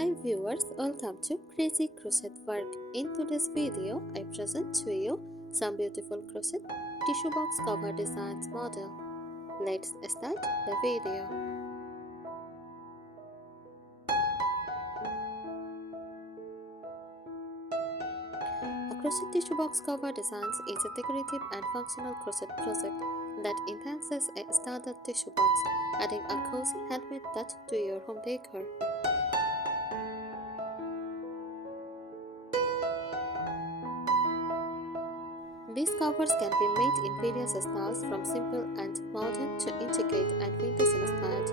Hi viewers, welcome to Crazy Crochet Work. In today's video, I present to you some beautiful crochet tissue box cover designs model. Let's start the video. A crochet tissue box cover designs is a decorative and functional crochet project that enhances a standard tissue box, adding a cozy handmade touch to your home decor. These covers can be made in various styles from simple and modern to intricate and vintage inspired.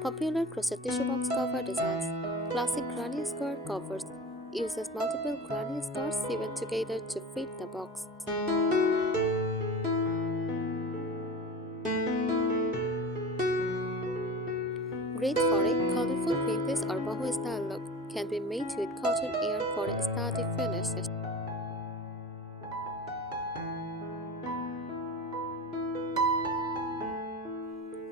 Popular crochet tissue box cover designs. Classic granny square covers uses multiple granny squares sewn together to fit the box. Great for a colorful vintage or boho style look, can be made with cotton yarn for a sturdy finish.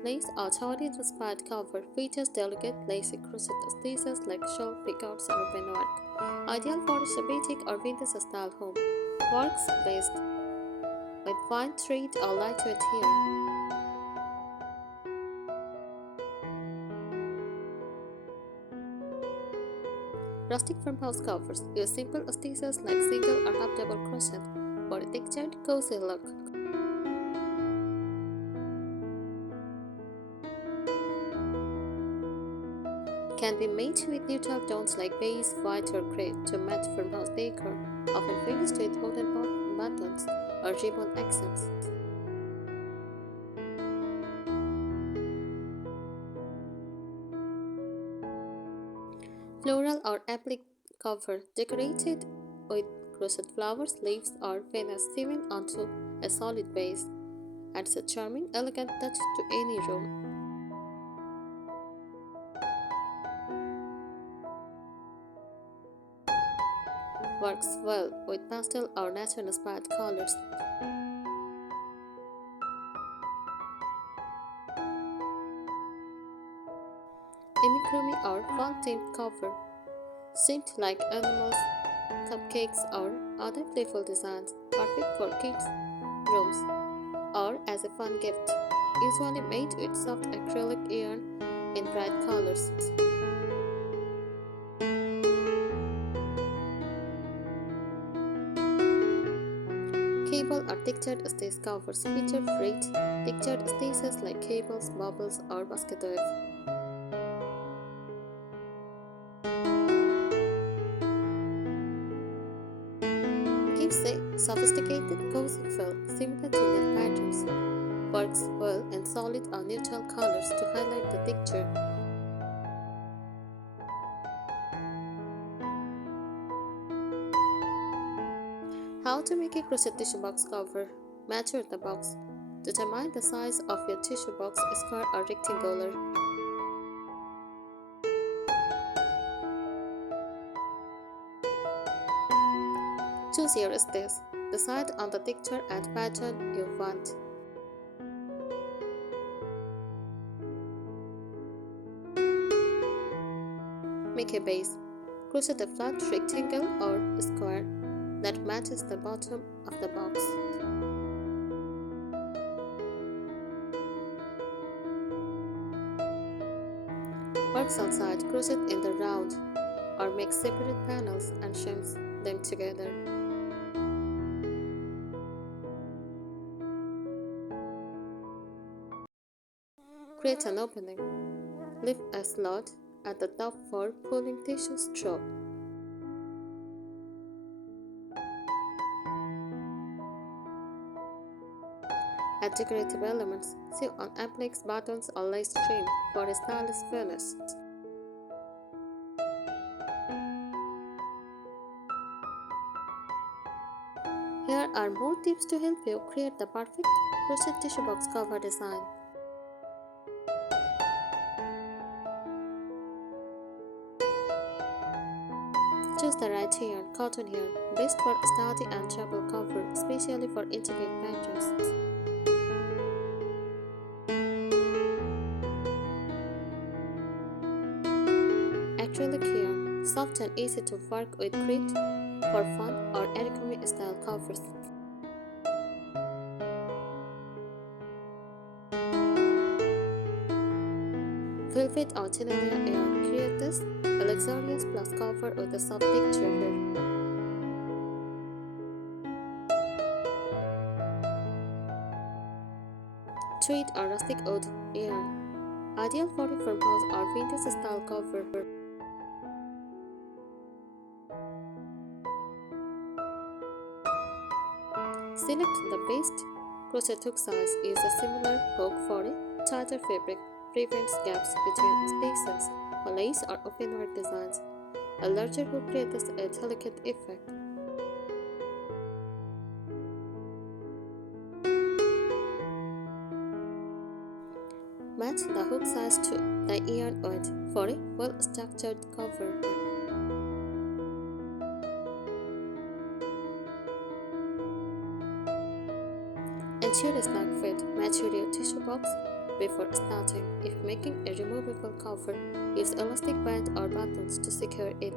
Lace or tawny inspired cover features delicate lacy crochet stitches like shawl pickups or open work, ideal for a Shabbatic or vintage style home. Works based with fine thread or lightweight yarn. Rustic farmhouse covers use simple stitches like single or half double crochet for a textured, cozy look. Can be made with neutral tones like beige, white, or gray to match farmhouse decor, often finished with wooden buttons or ribbon accents. Floral or applique cover decorated with crochet flowers, leaves, or feathers sewn onto a solid base adds a charming, elegant touch to any room. Works well with pastel or nature-inspired colors. Amigurumi or fall-themed cover, shaped like animals, cupcakes, or other playful designs, perfect for kids' rooms or as a fun gift, usually made with soft acrylic yarn in bright colors. Cable or textured stitch covers feature great textured stitches like cables, bubbles, or basket weave. Gives a sophisticated, cozy feel similar to knit patterns. Works well in solid or neutral colors to highlight the texture. How to make a crochet tissue box cover. Measure the box. Determine the size of your tissue box, square or rectangular. Choose your stitch. Decide on the texture and pattern you want. Make a base. Crochet a flat rectangle or square that matches the bottom of the box. Work outside, crochet in the round or make separate panels and shims them together. Create an opening. Leave a slot at the top for pulling tissues through. Add decorative elements. Sew on appliques, buttons, or lace trim for a stylish finish. Here are more tips to help you create the perfect crochet tissue box cover design. Choose the right yarn, cotton yarn, best for sturdy and travel cover, especially for intricate patterns. soft and easy to work with, great for fun or origami style covers. Velvet or Chenille Air creates a luxurious plus cover with a soft texture. Tweed or rustic oud yarn, ideal for a farmhouse or vintage style cover. Select the best crochet hook size. Use a similar hook for a tighter fabric. Prevents gaps between spaces, or lace or open work designs. A larger hook creates a delicate effect. Match the hook size to the yarn weight for a well-structured cover. Ensure a snug fit. Match your tissue box before starting. If making a removable cover, use elastic band or buttons to secure it.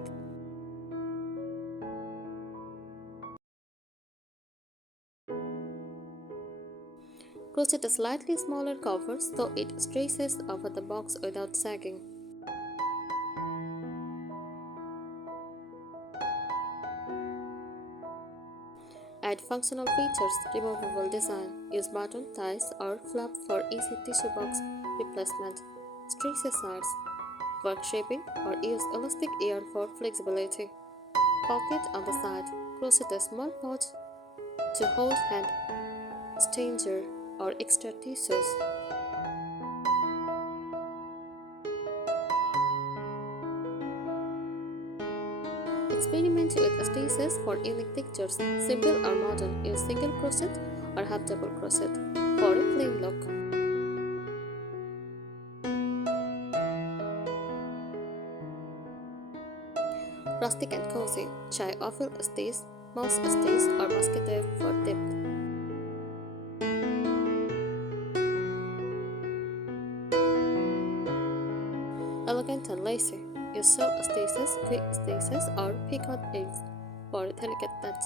Crochet a slightly smaller cover so it stretches over the box without sagging. Add functional features, removable design. Use button ties or flap for easy tissue box replacement. Stretch the sides. Work shaping or use elastic yarn for flexibility. Pocket on the side. Crochet a small pouch to hold hand stanger or extra tissues. Experiment with stitches for unique textures. Simple or modern, use single crochet or half double crochet for a plain look. Rustic and cozy, try oval stitch, mouse stitch or musketeer for depth. Elegant and lacy, use shell stitches, quick stitches or picot ends for a delicate touch.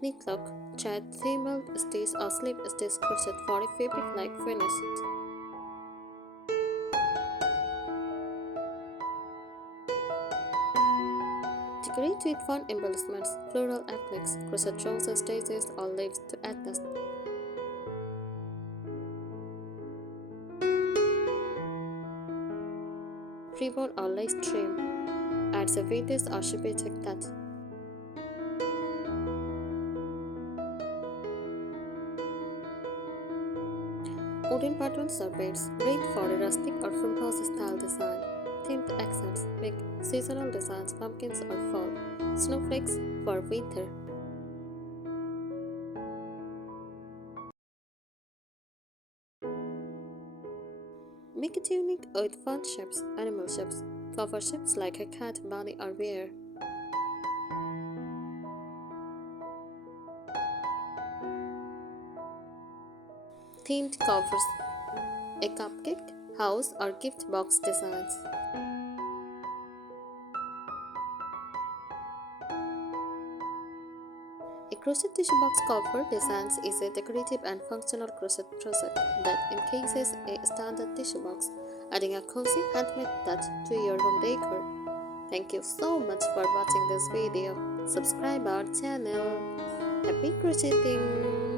Knit look, try thimble stitch or slip stitch crochet for a fabric-like finish. Decorate with fun embellishments, floral appliques, crochet roses, daisies or leaves to add dust. Ribbon or lace trim adds a vintage or shabby touch. Wooden patterns or beads, great for a rustic or farmhouse style design. Themed accents, make seasonal designs, pumpkins or fall. Snowflakes for winter. Make it unique with fun shapes, animal shapes, cover shapes like a cat, bunny or bear. Themed covers, a cupcake, house or gift box designs. A crochet tissue box cover designs is a decorative and functional crochet project that encases a standard tissue box, adding a cozy handmade touch to your home decor. Thank you so much for watching this video. Subscribe our channel. Happy crocheting!